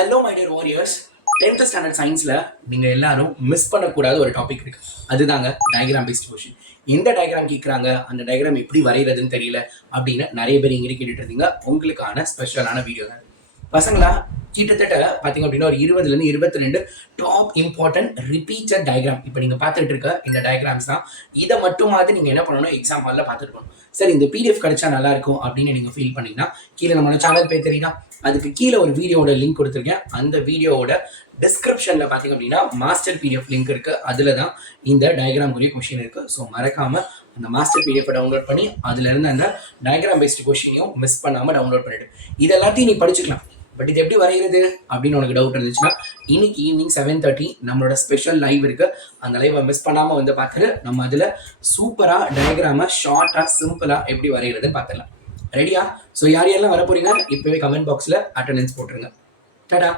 Hello my dear warriors. 10th standard சயின்ஸில் நீங்கள் எல்லாரும் மிஸ் பண்ணக்கூடாத ஒரு டாபிக் இருக்குது. அதுதாங்க டயக்ராம் பேஸ்ட் கொஷின். எந்த டயக்ராம் கேட்குறாங்க, அந்த டயக்ராம் எப்படி வரைகிறதுன்னு தெரியல அப்படின்னு நிறைய பேர் இங்கே கேட்டுட்டு இருந்தீங்க. உங்களுக்கான ஸ்பெஷலான வீடியோ தான் பசங்களா. கிட்டத்தட்ட பார்த்தீங்க அப்படின்னா ஒரு 20லேருந்து 22 டாப் இம்பார்ட்டன்ட் ரிப்பீட்டட் டயக்ராம் இப்போ நீங்கள் பார்த்துட்டு இருக்க இந்த டயக்ராம்ஸ் தான். இதை மட்டுமாவது நீங்கள் என்ன பண்ணணும், எக்ஸாம் ஹாலில் பார்த்துருக்கணும். சரி, இந்த பிடிஎஃப் கிடைச்சா நல்லா இருக்கும் அப்படின்னு நீங்கள் ஃபீல் பண்ணீங்கன்னா கீழே நம்மளோட சேனல் பேர் தெரியுதா, அதுக்கு கீழே ஒரு வீடியோட லிங்க் கொடுத்துருக்கேன். அந்த வீடியோவோட டிஸ்கிரிப்ஷனில் பார்த்தீங்க அப்படின்னா மாஸ்டர் பிடிஎஃப் லிங்க் இருக்குது. அதில் தான் இந்த டயக்ராம்குரிய கொஷின் இருக்குது. ஸோ மறக்காமல் அந்த மாஸ்டர் பிடிஎஃப் டவுன்லோட் பண்ணி அதிலிருந்து அந்த டயக்ராம் பேஸ்ட் கொஷினையும் மிஸ் பண்ணாமல் டவுன்லோட் பண்ணிவிடு. இது எல்லாத்தையும் நீ படிச்சுக்கலாம். பட் இது எப்படி வரைகிறது அப்படின்னு உனக்கு டவுட் இருந்துச்சுன்னா இன்னைக்கு ஈவினிங் 7:30 நம்மளோட ஸ்பெஷல் லைவ் இருக்கு. அந்த லைவை மிஸ் பண்ணாமல் வந்து பார்த்துட்டு நம்ம அதில் சூப்பராக டயக்ராமை ஷார்ட்டாக சிம்பிளாக எப்படி வரைகிறது பார்த்துடலாம். ரெடியா? ஸோ யார் யாரெல்லாம் வர போறீங்க இப்போவே கமெண்ட் பாக்ஸில் அட்டெண்டன்ஸ் போட்டுருங்க. டாடா.